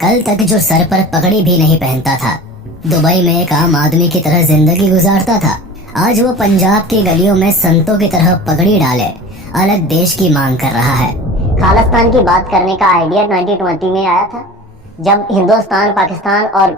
कल तक जो सर पर पगड़ी भी नहीं पहनता था, दुबई में एक आम आदमी की तरह जिंदगी गुजारता था, आज वो पंजाब की गलियों में संतों की तरह पगड़ी डाले अलग देश की मांग कर रहा है। खालिस्तान की बात करने का आइडिया 2020 में आया था, जब हिंदुस्तान पाकिस्तान और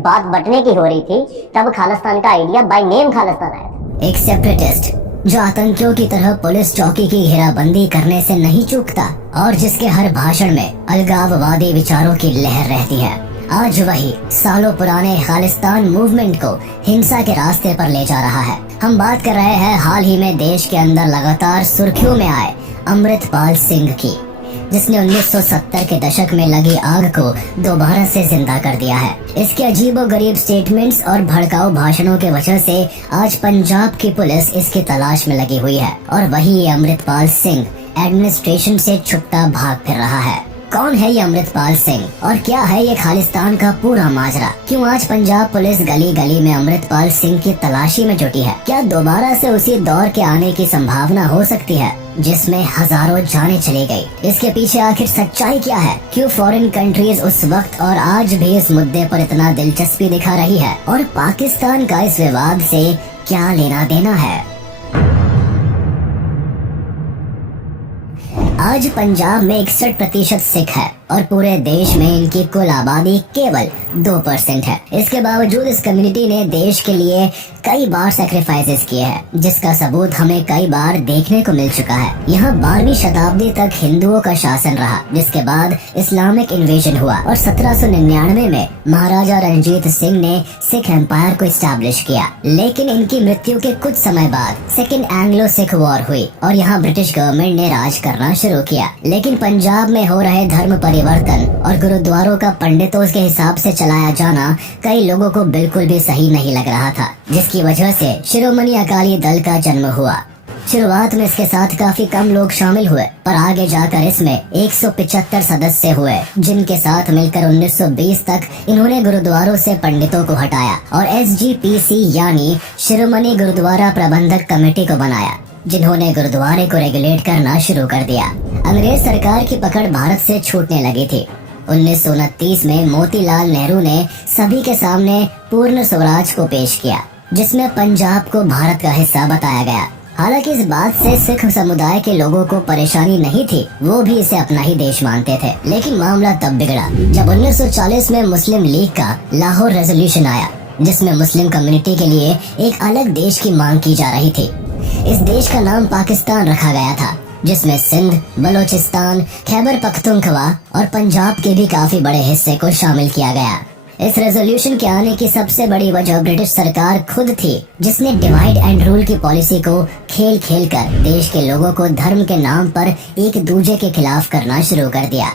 बात बंटने की हो रही थी, तब खालिस्तान का आइडिया बाय नेम खालिस्तान आया था। एक सेपरेटिस्ट जो आतंकियों की तरह पुलिस चौकी की घेराबंदी करने से नहीं चूकता और जिसके हर भाषण में अलगाववादी विचारों की लहर रहती है, आज वही सालों पुराने खालिस्तान मूवमेंट को हिंसा के रास्ते पर ले जा रहा है। हम बात कर रहे हैं हाल ही में देश के अंदर लगातार सुर्खियों में आए अमृतपाल सिंह की, जिसने 1970 के दशक में लगी आग को दोबारा से जिंदा कर दिया है। इसके अजीबोगरीब स्टेटमेंट्स और भड़काऊ भाषणों के वजह से आज पंजाब की पुलिस इसकी तलाश में लगी हुई है और वही ये अमृतपाल सिंह एडमिनिस्ट्रेशन से छुपता भाग फिर रहा है। कौन है ये अमृतपाल सिंह और क्या है ये खालिस्तान का पूरा माजरा? क्यों आज पंजाब पुलिस गली गली में अमृतपाल सिंह की तलाशी में जुटी है? क्या दोबारा से उसी दौर के आने की संभावना हो सकती है जिसमें हजारों जानें चली गई? इसके पीछे आखिर सच्चाई क्या है? क्यों फॉरेन कंट्रीज उस वक्त और आज भी इस मुद्दे पर इतना दिलचस्पी दिखा रही है और पाकिस्तान का इस विवाद से क्या लेना देना है? आज पंजाब में 61% सिख है और पूरे देश में इनकी कुल आबादी केवल 2% है। इसके बावजूद इस कम्युनिटी ने देश के लिए कई बार सैक्रिफाइसेस किए हैं, जिसका सबूत हमें कई बार देखने को मिल चुका है। यहाँ 12वीं शताब्दी तक हिंदुओं का शासन रहा, जिसके बाद इस्लामिक इन्वेजन हुआ और 1799 में महाराजा रणजीत सिंह ने सिख एम्पायर को इस्टेब्लिश किया। लेकिन इनकी मृत्यु के कुछ समय बाद सेकेंड एंग्लो सिख वॉर हुई और यहाँ ब्रिटिश गवर्नमेंट ने राज करना शुरू किया। लेकिन पंजाब में हो रहे धर्म परिवर्तन और गुरुद्वारों का पंडितों के हिसाब से चलाया जाना कई लोगों को बिल्कुल भी सही नहीं लग रहा था, जिसकी वजह से शिरोमणि अकाली दल का जन्म हुआ। शुरुआत में इसके साथ काफी कम लोग शामिल हुए, पर आगे जाकर इसमें 175 सदस्य हुए, जिनके साथ मिलकर 1920 तक इन्होंने गुरुद्वारों से पंडितों को हटाया और SGPC यानी शिरोमणि गुरुद्वारा प्रबंधक कमेटी को बनाया, जिन्होंने गुरुद्वारे को रेगुलेट करना शुरू कर दिया। अंग्रेज सरकार की पकड़ भारत से छूटने लगी थी। 1929 में मोतीलाल नेहरू ने सभी के सामने पूर्ण स्वराज को पेश किया, जिसमें पंजाब को भारत का हिस्सा बताया गया। हालांकि इस बात से सिख समुदाय के लोगों को परेशानी नहीं थी, वो भी इसे अपना ही देश मानते थे। लेकिन मामला तब बिगड़ा जब 1940 में मुस्लिम लीग का लाहौर रेजोल्यूशन आया, जिसमें मुस्लिम कम्युनिटी के लिए एक अलग देश की मांग की जा रही थी। इस देश का नाम पाकिस्तान रखा गया था, जिसमें सिंध, बलोचिस्तान, खैबर पख्तूनख्वा और पंजाब के भी काफी बड़े हिस्से को शामिल किया गया। इस रेजोल्यूशन के आने की सबसे बड़ी वजह ब्रिटिश सरकार खुद थी, जिसने डिवाइड एंड रूल की पॉलिसी को खेल खेल कर देश के लोगों को धर्म के नाम पर एक दूसरे के खिलाफ करना शुरू कर दिया।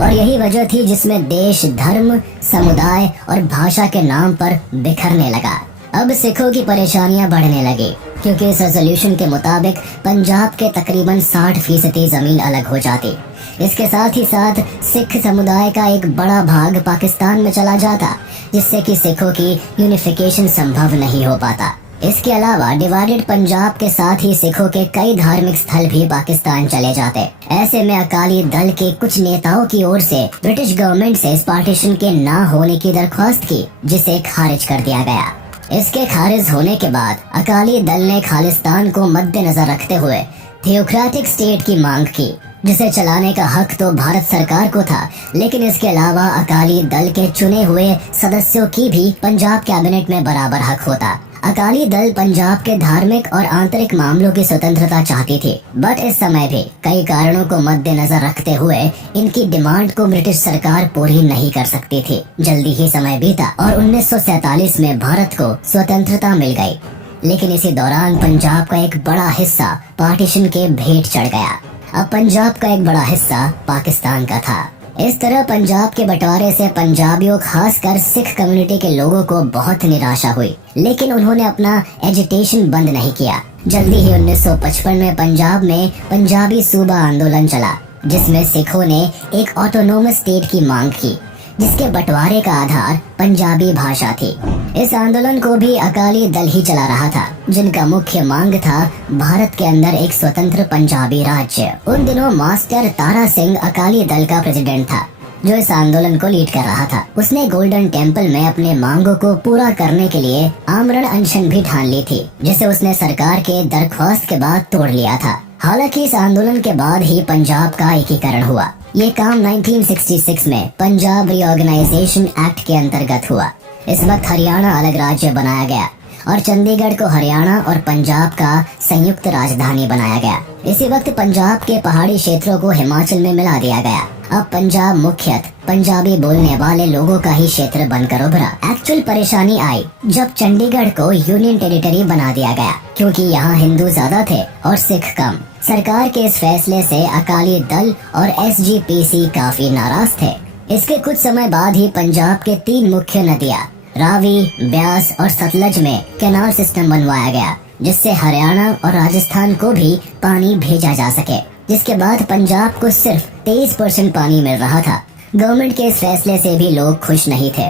और यही वजह थी जिसमें देश धर्म, समुदाय और भाषा के नाम पर बिखरने लगा। अब सिखों की परेशानियां बढ़ने लगी, क्योंकि इस रेजोल्यूशन के मुताबिक पंजाब के तकरीबन 60% जमीन अलग हो जाती। इसके साथ ही साथ सिख समुदाय का एक बड़ा भाग पाकिस्तान में चला जाता, जिससे कि सिखों की यूनिफिकेशन संभव नहीं हो पाता। इसके अलावा डिवाइडेड पंजाब के साथ ही सिखों के कई धार्मिक स्थल भी पाकिस्तान चले जाते। ऐसे में अकाली दल के कुछ नेताओं की ओर से ब्रिटिश गवर्नमेंट से इस पार्टीशन के ना होने की दरख्वास्त की, जिसे खारिज कर दिया गया। इसके खारिज होने के बाद अकाली दल ने खालिस्तान को मद्देनजर रखते हुए थियोक्रेटिक स्टेट की मांग की, जिसे चलाने का हक तो भारत सरकार को था, लेकिन इसके अलावा अकाली दल के चुने हुए सदस्यों की भी पंजाब कैबिनेट में बराबर हक होता। अकाली दल पंजाब के धार्मिक और आंतरिक मामलों की स्वतंत्रता चाहती थी, बट इस समय भी कई कारणों को मद्देनजर रखते हुए इनकी डिमांड को ब्रिटिश सरकार पूरी नहीं कर सकती थी। जल्दी ही समय बीता और 1947 में भारत को स्वतंत्रता मिल गई, लेकिन इसी दौरान पंजाब का एक बड़ा हिस्सा पार्टीशन के भेंट चढ़ गया। अब पंजाब का एक बड़ा हिस्सा पाकिस्तान का था। इस तरह पंजाब के बंटवारे से पंजाबियों, खासकर सिख कम्युनिटी के लोगों को बहुत निराशा हुई, लेकिन उन्होंने अपना एजिटेशन बंद नहीं किया। जल्दी ही 1955 में पंजाब में पंजाबी सूबा आंदोलन चला, जिसमें सिखों ने एक ऑटोनोमस स्टेट की मांग की, जिसके बंटवारे का आधार पंजाबी भाषा थी। इस आंदोलन को भी अकाली दल ही चला रहा था, जिनका मुख्य मांग था भारत के अंदर एक स्वतंत्र पंजाबी राज्य। उन दिनों मास्टर तारा सिंह अकाली दल का प्रेसिडेंट था, जो इस आंदोलन को लीड कर रहा था। उसने गोल्डन टेम्पल में अपने मांगों को पूरा करने के लिए आमरण अनशन भी ठान ली थी, जिसे उसने सरकार के दरख्वास्त के बाद तोड़ लिया था। हालांकि इस आंदोलन के बाद ही पंजाब का एकीकरण हुआ। ये काम 1966 में पंजाब रीऑर्गेनाइजेशन एक्ट के अंतर्गत हुआ। इस वक्त हरियाणा अलग राज्य बनाया गया और चंडीगढ़ को हरियाणा और पंजाब का संयुक्त राजधानी बनाया गया। इसी वक्त पंजाब के पहाड़ी क्षेत्रों को हिमाचल में मिला दिया गया। अब पंजाब मुख्यतः पंजाबी बोलने वाले लोगों का ही क्षेत्र बनकर उभरा। एक्चुअल परेशानी आई जब चंडीगढ़ को यूनियन टेरिटरी बना दिया गया, क्योंकि यहाँ हिंदू ज्यादा थे और सिख कम। सरकार के इस फैसले से अकाली दल और SGPC काफी नाराज थे। इसके कुछ समय बाद ही पंजाब के 3 मुख्य नदियाँ रावी, ब्यास और सतलज में कैनाल सिस्टम बनवाया गया, जिससे हरियाणा और राजस्थान को भी पानी भेजा जा सके। जिसके बाद पंजाब को सिर्फ 23% पानी मिल रहा था। गवर्नमेंट के इस फैसले से भी लोग खुश नहीं थे।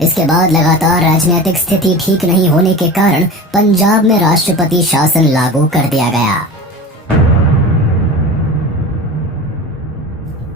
इसके बाद लगातार राजनीतिक स्थिति ठीक नहीं होने के कारण पंजाब में राष्ट्रपति शासन लागू कर दिया गया।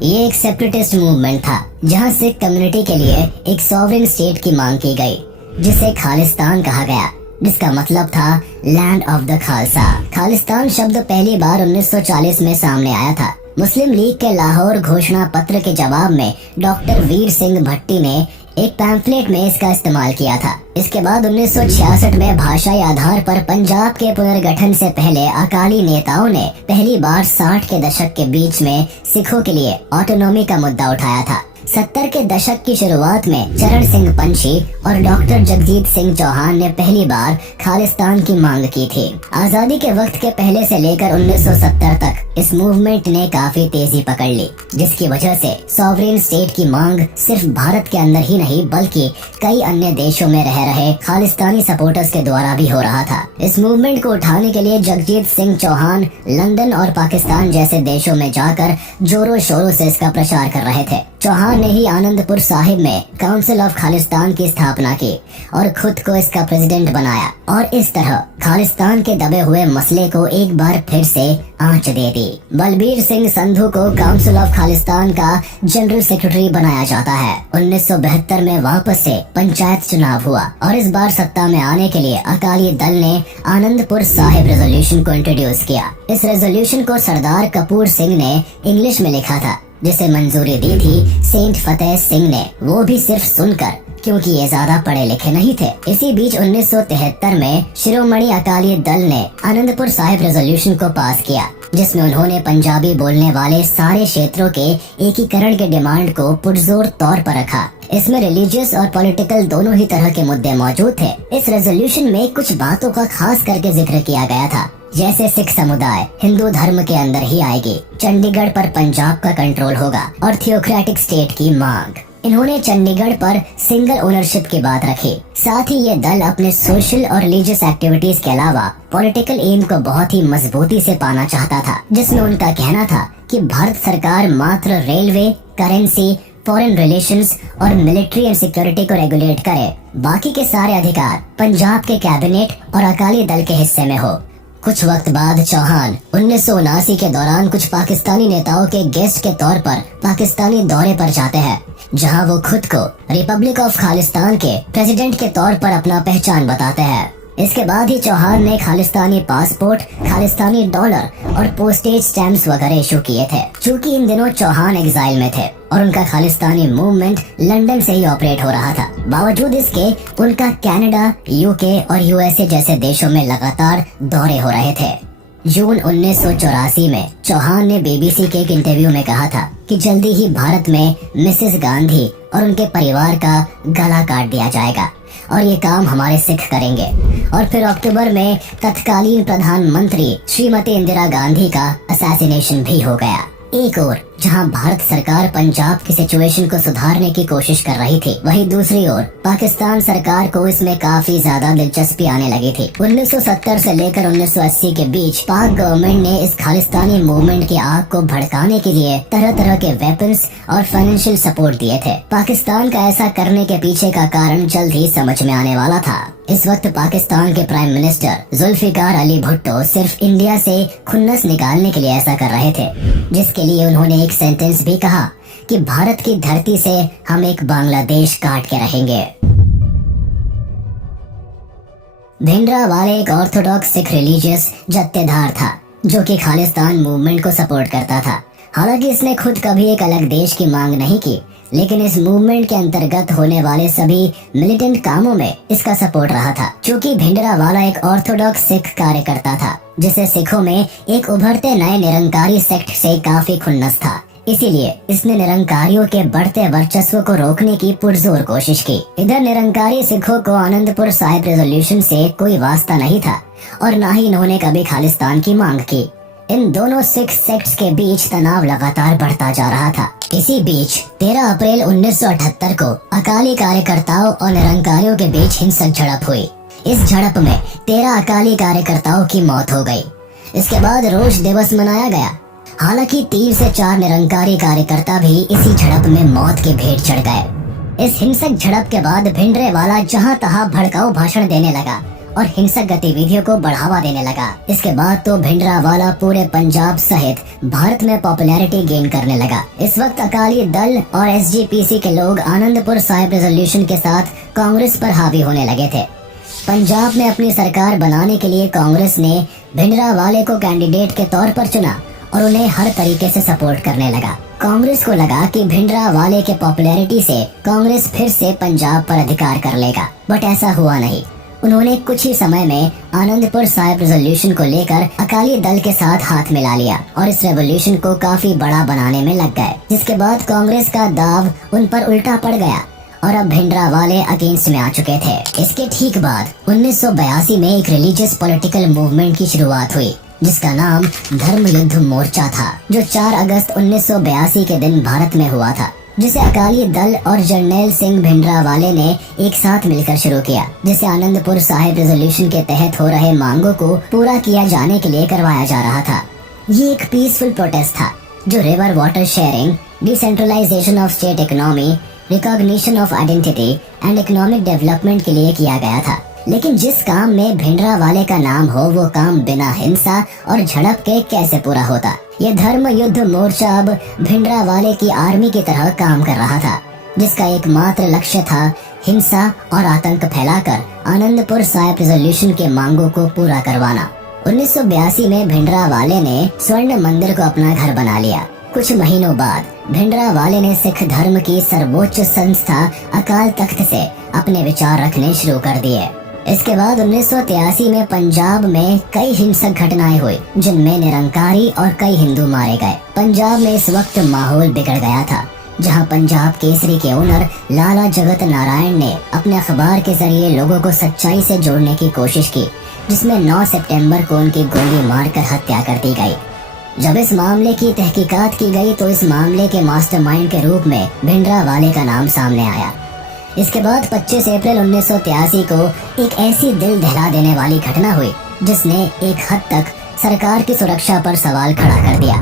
ये एक सेपरेटिस्ट मूवमेंट था, जहां सिख कम्युनिटी के लिए एक सॉवरेन स्टेट की मांग की गई, जिसे खालिस्तान कहा गया, जिसका मतलब था land of the Khalsa. Khalistan शब्द पहली बार 1940 में सामने आया था। मुस्लिम लीग के लाहौर घोषणा पत्र के जवाब में डॉक्टर वीर सिंह भट्टी ने एक पैम्फलेट में इसका इस्तेमाल किया था। इसके बाद 1966 में भाषाई आधार पर पंजाब के पुनर्गठन से पहले अकाली नेताओं ने पहली बार 60 के दशक के बीच में सिखों के लिए ऑटोनॉमी का मुद्दा उठाया था। 70 के दशक की शुरुआत में चरण सिंह पंछी और डॉक्टर जगजीत सिंह चौहान ने पहली बार खालिस्तान की मांग की थी। आजादी के वक्त के पहले से लेकर 1970 तक इस मूवमेंट ने काफी तेजी पकड़ ली, जिसकी वजह से सॉवरेन स्टेट की मांग सिर्फ भारत के अंदर ही नहीं बल्कि कई अन्य देशों में रह रहे खालिस्तानी सपोर्टर्स के द्वारा भी हो रहा था। इस मूवमेंट को उठाने के लिए जगजीत सिंह चौहान लंदन और पाकिस्तान जैसे देशों में जाकर जोरों शोरों से इसका प्रचार कर रहे थे। चौहान ने ही आनंदपुर साहिब में काउंसिल ऑफ खालिस्तान की स्थापना की और खुद को इसका प्रेसिडेंट बनाया, और इस तरह खालिस्तान के दबे हुए मसले को एक बार फिर से आंच दे दी। बलबीर सिंह संधू को काउंसिल ऑफ खालिस्तान का जनरल सेक्रेटरी बनाया जाता है। 1972 में वापस से पंचायत चुनाव हुआ और इस बार सत्ता में आने के लिए अकाली दल ने आनंदपुर साहिब रेजोल्यूशन को इंट्रोड्यूस किया। इस रेजोल्यूशन को सरदार कपूर सिंह ने इंग्लिश में लिखा था, जिसे मंजूरी दी थी सेंट फतेह सिंह ने, वो भी सिर्फ सुनकर, क्योंकि ये ज्यादा पढ़े लिखे नहीं थे। इसी बीच 1973 में शिरोमणि अकाली दल ने आनंदपुर साहिब रेजोल्यूशन को पास किया, जिसमें उन्होंने पंजाबी बोलने वाले सारे क्षेत्रों के एकीकरण के डिमांड को पुरजोर तौर पर रखा। इसमें रिलीजियस और पॉलिटिकल दोनों ही तरह के मुद्दे मौजूद थे। इस रेजोल्यूशन में कुछ बातों का खास करके जिक्र किया गया था, जैसे सिख समुदाय हिंदू धर्म के अंदर ही आएगी, चंडीगढ़ पर पंजाब का कंट्रोल होगा और थियोक्रेटिक स्टेट की मांग। इन्होंने चंडीगढ़ पर सिंगल ओनरशिप की बात रखी। साथ ही ये दल अपने सोशल और रिलीजियस एक्टिविटीज के अलावा पॉलिटिकल एम को बहुत ही मजबूती से पाना चाहता था, जिसमें उनका कहना था कि भारत सरकार मात्र रेलवे, करेंसी, फॉरेन रिलेशंस और मिलिट्री एंड सिक्योरिटी को रेगुलेट करे, बाकी के सारे अधिकार पंजाब के कैबिनेट और अकाली दल के हिस्से में हो। कुछ वक्त बाद चौहान 1979 के दौरान कुछ पाकिस्तानी नेताओं के गेस्ट के तौर पर पाकिस्तानी दौरे पर जाते हैं, जहां वो खुद को रिपब्लिक ऑफ खालिस्तान के प्रेसिडेंट के तौर पर अपना पहचान बताते हैं। इसके बाद ही चौहान ने खालिस्तानी पासपोर्ट, खालिस्तानी डॉलर और पोस्टेज स्टैम्प्स वगैरह इशू किए थे। चूँकि इन दिनों चौहान एग्जाइल में थे और उनका खालिस्तानी मूवमेंट लंदन से ही ऑपरेट हो रहा था, बावजूद इसके उनका कनाडा, UK और USA जैसे देशों में लगातार दौरे हो रहे थे। जून 1984 में चौहान ने BBC के एक इंटरव्यू में कहा था कि जल्दी ही भारत में मिसेस गांधी और उनके परिवार का गला काट दिया जाएगा और ये काम हमारे सिख करेंगे। और फिर अक्टूबर में तत्कालीन प्रधानमंत्री श्रीमती इंदिरा गांधी का असैसिनेशन भी हो गया। एक ओर जहां भारत सरकार पंजाब की सिचुएशन को सुधारने की कोशिश कर रही थी, वहीं दूसरी ओर पाकिस्तान सरकार को इसमें काफी ज्यादा दिलचस्पी आने लगी थी। 1970 से लेकर 1980 के बीच पाक गवर्नमेंट ने इस खालिस्तानी मूवमेंट की आग को भड़काने के लिए तरह तरह के वेपन्स और फाइनेंशियल सपोर्ट दिए थे। पाकिस्तान का ऐसा करने के पीछे का कारण जल्द ही समझ में आने वाला था। इस वक्त पाकिस्तान के प्राइम मिनिस्टर जुल्फिकार अली भुट्टो सिर्फ इंडिया से खुन्नस निकालने के लिए ऐसा कर रहे थे, जिसके लिए उन्होंने एक सेंटेंस भी कहा कि भारत की धरती से हम एक बांग्लादेश काट के रहेंगे। भिंडरावाले एक ऑर्थोडॉक्स सिख रिलीजियस जत्थेदार था जो कि खालिस्तान मूवमेंट को सपोर्ट करता था। हालांकि इसने खुद कभी एक अलग देश की मांग नहीं की, लेकिन इस मूवमेंट के अंतर्गत होने वाले सभी मिलिटेंट कामों में इसका सपोर्ट रहा था। क्योंकि भिंडरावाला एक ऑर्थोडॉक्स सिख कार्यकर्ता था जिसे सिखों में एक उभरते नए निरंकारी सेक्ट से काफी खुन्नस था, इसीलिए इसने निरंकारियों के बढ़ते वर्चस्व को रोकने की पुरजोर कोशिश की। इधर निरंकारी सिखों को आनंदपुर साहिब रेजोल्यूशन से कोई वास्ता नहीं था और न ही इन्होंने कभी खालिस्तान की मांग की। इन दोनों सिख सेक्ट्स के बीच तनाव लगातार बढ़ता जा रहा था। इसी बीच 13 अप्रैल 1978 को अकाली कार्यकर्ताओं और निरंकारियों के बीच हिंसक झड़प हुई। इस झड़प में 13 अकाली कार्यकर्ताओं की मौत हो गई। इसके बाद रोष दिवस मनाया गया। हालांकि 3 से 4 निरंकारी कार्यकर्ता भी इसी झड़प में मौत के भेंट चढ़ गए। इस हिंसक झड़प के बाद भिंडरावाला जहां तहां भड़काऊ भाषण देने लगा और हिंसक गतिविधियों को बढ़ावा देने लगा। इसके बाद तो भिंडरावाला पूरे पंजाब सहित भारत में पॉपुलैरिटी गेन करने लगा। इस वक्त अकाली दल और एसजीपीसी के लोग आनंदपुर साहिब रेजोल्यूशन के साथ कांग्रेस पर हावी होने लगे थे। पंजाब में अपनी सरकार बनाने के लिए कांग्रेस ने भिंडरावाले को कैंडिडेट के तौर पर चुना और उन्हें हर तरीके से सपोर्ट करने लगा। कांग्रेस को लगा कि भिंडरावाले के पॉपुलैरिटी से कांग्रेस फिर से पंजाब पर अधिकार कर लेगा, बट ऐसा हुआ नहीं। उन्होंने कुछ ही समय में आनंदपुर साहिब रेजोल्यूशन को लेकर अकाली दल के साथ हाथ मिला लिया और इस रेवोल्यूशन को काफी बड़ा बनाने में लग गए, जिसके बाद कांग्रेस का दाव उन पर उल्टा पड़ गया और अब भिंडरावाले अगेंस्ट में आ चुके थे। इसके ठीक बाद 1982 में एक रिलीजियस पॉलिटिकल मूवमेंट की शुरुआत हुई जिसका नाम धर्म युद्ध मोर्चा था, जो 4 अगस्त 1982 के दिन भारत में हुआ था, जिसे अकाली दल और जर्नैल सिंह भिंडरावाले ने एक साथ मिलकर शुरू किया, जिसे आनंदपुर साहिब रेजोल्यूशन के तहत हो रहे मांगों को पूरा किया जाने के लिए करवाया जा रहा था। ये एक पीसफुल प्रोटेस्ट था जो river water sharing, decentralisation of state economy, recognition of identity and economic development के लिए किया गया था। लेकिन जिस काम में भिंडरावाले का नाम हो वो काम बिना हिंसा और झड़प के कैसे पूरा होता। ये धर्म युद्ध मोर्चा अब भिंडरावाले की आर्मी की तरह काम कर रहा था, जिसका एकमात्र लक्ष्य था हिंसा और आतंक फैलाकर आनंदपुर साहिब रेजोल्यूशन के मांगों को पूरा करवाना। 1982 में भिंडरावाले ने स्वर्ण मंदिर को अपना घर बना लिया। कुछ महीनों बाद भिंडरावाले ने सिख धर्म की सर्वोच्च संस्था अकाल तख्त से अपने विचार रखने शुरू कर दिए। इसके बाद 1983 में पंजाब में कई हिंसक घटनाएं हुई जिनमें निरंकारी और कई हिंदू मारे गए। पंजाब में इस वक्त माहौल बिगड़ गया था, जहां पंजाब केसरी के ओनर लाला जगत नारायण ने अपने अखबार के जरिए लोगों को सच्चाई से जोड़ने की कोशिश की, जिसमें 9 सितंबर को उनकी गोली मारकर हत्या कर दी गई। जब इस मामले की तहकीकात की गई तो इस मामले के मास्टरमाइंड के रूप में भिंडरावाले का नाम सामने आया। इसके बाद 25 अप्रैल 1983 को एक ऐसी दिल दहला देने वाली घटना हुई जिसने एक हद तक सरकार की सुरक्षा पर सवाल खड़ा कर दिया,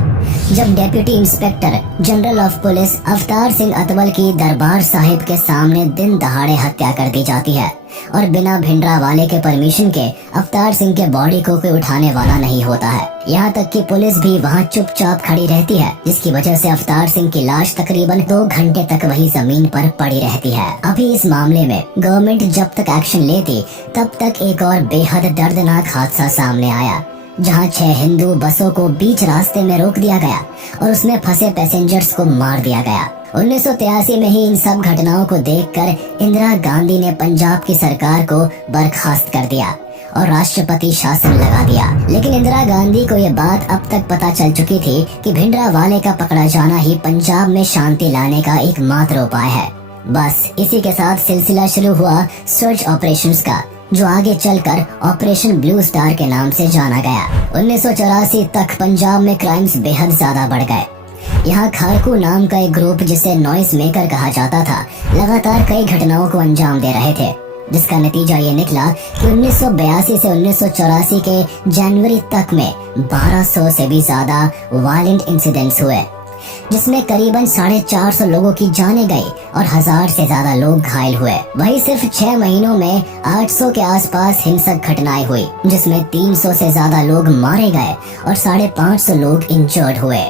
जब deputy inspector general of police Avtar Singh अतवल की दरबार साहिब के सामने दिन दहाड़े हत्या कर दी जाती है और बिना भिंडरावाले के परमिशन के अवतार सिंह के बॉडी को कोई उठाने वाला नहीं होता है। यहाँ तक कि पुलिस भी वहाँ चुपचाप खड़ी रहती है, जिसकी वजह से अवतार सिंह की लाश तकरीबन 2 घंटे तक वही जमीन पर पड़ी रहती है। अभी इस मामले में गवर्नमेंट जब तक एक्शन लेती तब तक एक और बेहद दर्दनाक हादसा सामने आया, जहां 6 हिंदू बसों को बीच रास्ते में रोक दिया गया और उसमें फंसे पैसेंजर्स को मार दिया गया। 1983 में ही इन सब घटनाओं को देखकर इंदिरा गांधी ने पंजाब की सरकार को बर्खास्त कर दिया और राष्ट्रपति शासन लगा दिया। लेकिन इंदिरा गांधी को ये बात अब तक पता चल चुकी थी कि भिंडरावाले का पकड़ा जाना ही पंजाब में शांति लाने का एकमात्र उपाय है। बस इसी के साथ सिलसिला शुरू हुआ सर्च ऑपरेशंस का, जो आगे चलकर ऑपरेशन ब्लू स्टार के नाम से जाना गया। 1984 तक पंजाब में क्राइम्स बेहद ज्यादा बढ़ गए। यहाँ खारकू नाम का एक ग्रुप, जिसे नॉइस मेकर कहा जाता था, लगातार कई घटनाओं को अंजाम दे रहे थे, जिसका नतीजा ये निकला कि 1982 से 1984 के जनवरी तक में 1200 से भी ज्यादा वायलेंट इंसिडेंट्स हुए, जिसमें करीबन 450 लोगों की जानें गई और 1000 से ज्यादा लोग घायल हुए। वहीं सिर्फ 6 महीनों में 800 के आसपास हिंसक घटनाएं हुई, जिसमें 300 से ज्यादा लोग मारे गए और 550 लोग इंजर्ड हुए।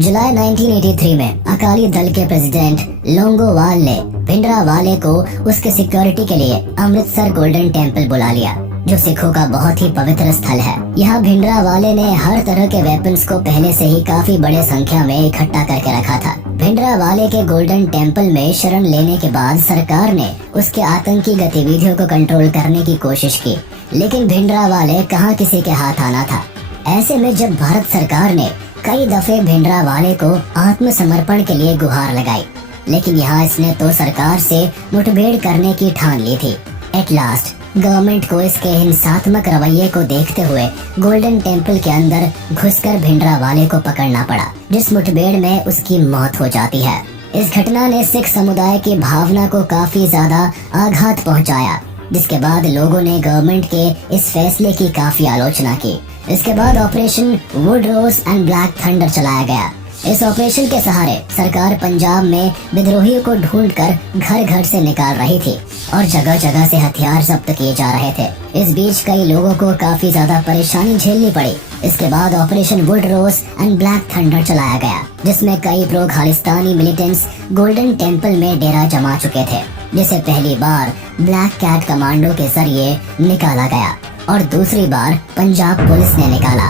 जुलाई 1983 में अकाली दल के प्रेसिडेंट लोंगोवाल ने भिंडरावाले को उसके सिक्योरिटी के लिए अमृतसर गोल्डन टेम्पल बुला लिया, जो सिखों का बहुत ही पवित्र स्थल है। यहाँ भिंडरावाले ने हर तरह के वेपन्स को पहले से ही काफी बड़े संख्या में इकट्ठा करके रखा था। भिंडरावाले के गोल्डन टेम्पल में शरण लेने के बाद सरकार ने उसके आतंकी गतिविधियों को कंट्रोल करने की कोशिश की, लेकिन भिंडरावाले कहाँ किसी के हाथ आना था। ऐसे में जब भारत सरकार ने कई दफे भिंडरावाले को आत्मसमर्पण के लिए गुहार लगाई, लेकिन यहाँ इसने तो सरकार से मुठभेड़ करने की ठान ली थी। एट लास्ट गवर्नमेंट को इसके हिंसात्मक रवैये को देखते हुए गोल्डन टेम्पल के अंदर घुसकर भिंडरावाले को पकड़ना पड़ा, जिस मुठभेड़ में उसकी मौत हो जाती है। इस घटना ने सिख समुदाय की भावना को काफी ज्यादा आघात पहुंचाया, जिसके बाद लोगों ने गवर्नमेंट के इस फैसले की काफी आलोचना की। इसके बाद Operation Wood Rose and Black Thunder चलाया गया। इस ऑपरेशन के सहारे सरकार पंजाब में विद्रोहियों को ढूंढकर घर घर से निकाल रही थी और जगह जगह से हथियार जब्त किए जा रहे थे। इस बीच कई लोगों को काफी ज्यादा परेशानी झेलनी पड़ी। इसके बाद Operation Wood Rose and Black Thunder चलाया गया, जिसमें कई pro Khalistani militants Golden Temple में डेरा जमा चुके थे, जिसे पहली बार ब्लैक कैट कमांडो के जरिए निकाला गया और दूसरी बार पंजाब पुलिस ने निकाला।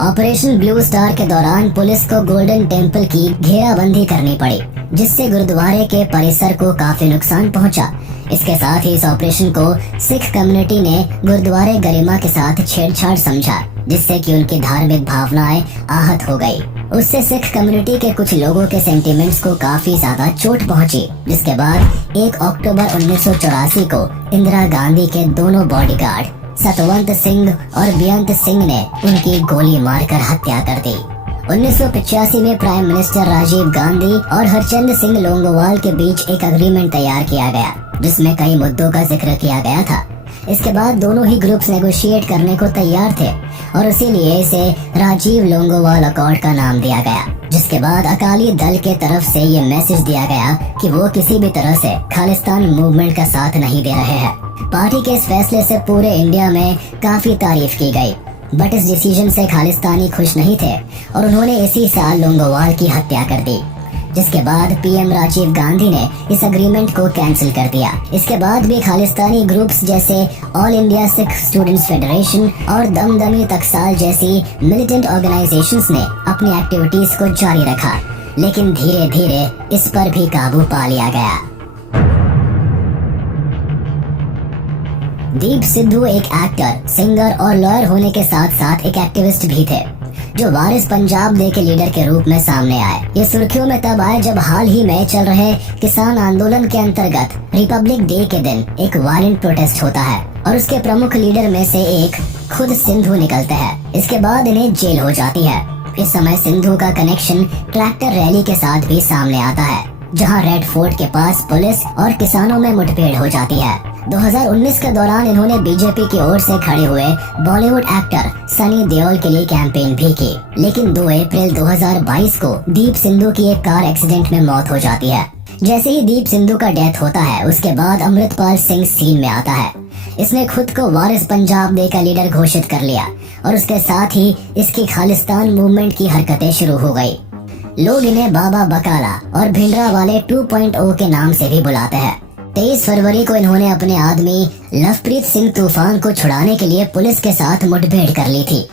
ऑपरेशन ब्लू स्टार के दौरान पुलिस को गोल्डन टेम्पल की घेराबंदी करनी पड़ी, जिससे गुरुद्वारे के परिसर को काफी नुकसान पहुंचा। इसके साथ ही इस ऑपरेशन को सिख कम्युनिटी ने गुरुद्वारे गरिमा के साथ छेड़छाड़ समझा, जिससे कि उनकी धार्मिक भावनाएं आहत हो गई। उससे सिख कम्युनिटी के कुछ लोगों के सेंटिमेंट्स को काफी ज्यादा चोट पहुंची, जिसके बाद 1 अक्टूबर 1984 को इंदिरा गांधी के दोनों बॉडीगार्ड सतवंत सिंह और बेअंत सिंह ने उनकी गोली मारकर हत्या कर दी। 1985 में प्राइम मिनिस्टर राजीव गांधी और हरचंद सिंह लोंगोवाल के बीच एक एग्रीमेंट तैयार किया गया, जिसमें कई मुद्दों का जिक्र किया गया था। इसके बाद दोनों ही ग्रुप्स नेगोशिएट करने को तैयार थे और इसीलिए इसे राजीव लोंगोवाल अकॉर्ड का नाम दिया गया, जिसके बाद अकाली दल के तरफ से ये मैसेज दिया गया कि वो किसी भी तरह से खालिस्तान मूवमेंट का साथ नहीं दे रहे हैं। पार्टी के इस फैसले से पूरे इंडिया में काफी तारीफ की गई, बट इस डिसीजन से खालिस्तानी खुश नहीं थे और उन्होंने इसी साल लोंगोवाल की हत्या कर दी, जिसके बाद पीएम राजीव गांधी ने इस एग्रीमेंट को कैंसिल कर दिया। इसके बाद भी खालिस्तानी ग्रुप्स जैसे all India Sikh students federation और दमदमी तकसाल जैसी मिलिटेंट ऑर्गेनाइजेशंस ने अपनी एक्टिविटीज को जारी रखा, लेकिन धीरे धीरे इस पर भी काबू पा लिया गया। दीप सिद्धू एक एक्टर, सिंगर और लॉयर होने के साथ साथ एक एक्टिविस्ट भी थे, जो वारिस पंजाब डे के लीडर के रूप में सामने आए। ये सुर्खियों में तब आए जब हाल ही में चल रहे किसान आंदोलन के अंतर्गत रिपब्लिक डे के दिन एक वायलेंट प्रोटेस्ट होता है और उसके प्रमुख लीडर में से एक खुद सिद्धू निकलते हैं। इसके बाद इन्हें जेल हो जाती है। इस समय सिद्धू का कनेक्शन ट्रैक्टर रैली के साथ भी सामने आता है, जहां रेड फोर्ट के पास पुलिस और किसानों में मुठभेड़ हो जाती है। 2019 के दौरान इन्होंने बीजेपी की ओर से खड़े हुए बॉलीवुड एक्टर सनी देओल के लिए कैंपेन भी की, लेकिन 2 अप्रैल 2022 को दीप सिद्धू की एक कार एक्सीडेंट में मौत हो जाती है। जैसे ही दीप सिद्धू का डेथ होता है, उसके बाद अमृतपाल सिंह सीन में आता है। इसने खुद को वारिस पंजाब डे का लीडर घोषित कर लिया और उसके साथ ही इसकी खालिस्तान मूवमेंट की हरकतें शुरू हो गई। लोग इन्हें बाबा बकाला और भिंडरावाले 2.0 के नाम से भी बुलाते हैं। 23 फरवरी को इन्होंने अपने आदमी लवप्रीत सिंह तूफान को छुड़ाने के लिए पुलिस के साथ मुठभेड़ कर ली थी।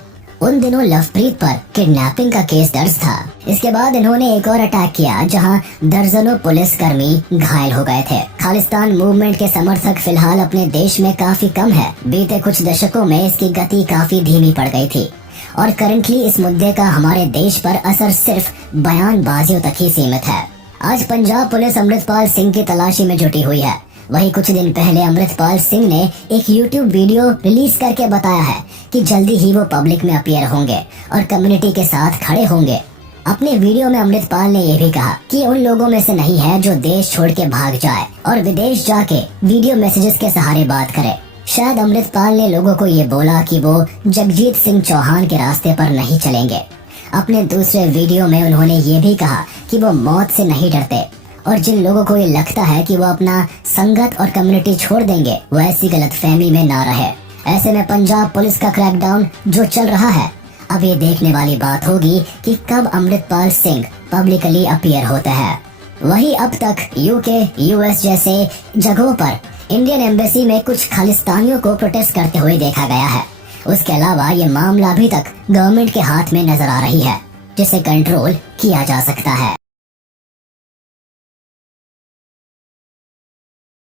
उन दिनों लवप्रीत पर किडनैपिंग का केस दर्ज था। इसके बाद इन्होंने एक और अटैक किया, जहां दर्जनों पुलिसकर्मी घायल हो गए थे। खालिस्तान मूवमेंट के समर्थक फिलहाल अपने देश में काफी कम है। बीते कुछ दशकों में इसकी गति काफी धीमी पड़ गई थी और करंटली इस मुद्दे का हमारे देश पर असर सिर्फ बयानबाजियों तक ही सीमित है। आज पंजाब पुलिस अमृतपाल सिंह की तलाशी में जुटी हुई है। वहीं कुछ दिन पहले अमृतपाल सिंह ने एक YouTube वीडियो रिलीज करके बताया है कि जल्दी ही वो पब्लिक में अपीयर होंगे और कम्युनिटी के साथ खड़े होंगे। अपने वीडियो में अमृतपाल ने यह भी कहा कि उन लोगों में से नहीं है जो देश छोड़ के भाग जाए और विदेश जाके वीडियो मैसेजेस के सहारे बात करे। शायद अमृतपाल ने लोगों को ये बोला कि वो जगजीत सिंह चौहान के रास्ते पर नहीं चलेंगे। अपने दूसरे वीडियो में उन्होंने ये भी कहा कि वो मौत से नहीं डरते और जिन लोगों को ये लगता है कि वो अपना संगत और कम्युनिटी छोड़ देंगे, वो ऐसी गलतफहमी में ना रहे। ऐसे में पंजाब पुलिस का क्रैकडाउन जो चल रहा है, अब ये देखने वाली बात होगी कि कब अमृतपाल सिंह पब्लिकली अपीयर होता है। वही अब तक यूके, यूएस जैसे जगहों पर इंडियन एम्बेसी में कुछ खालिस्तानियों को प्रोटेस्ट करते हुए देखा गया है। उसके अलावा ये मामला अभी तक गवर्नमेंट के हाथ में नजर आ रही है, जिसे कंट्रोल किया जा सकता है।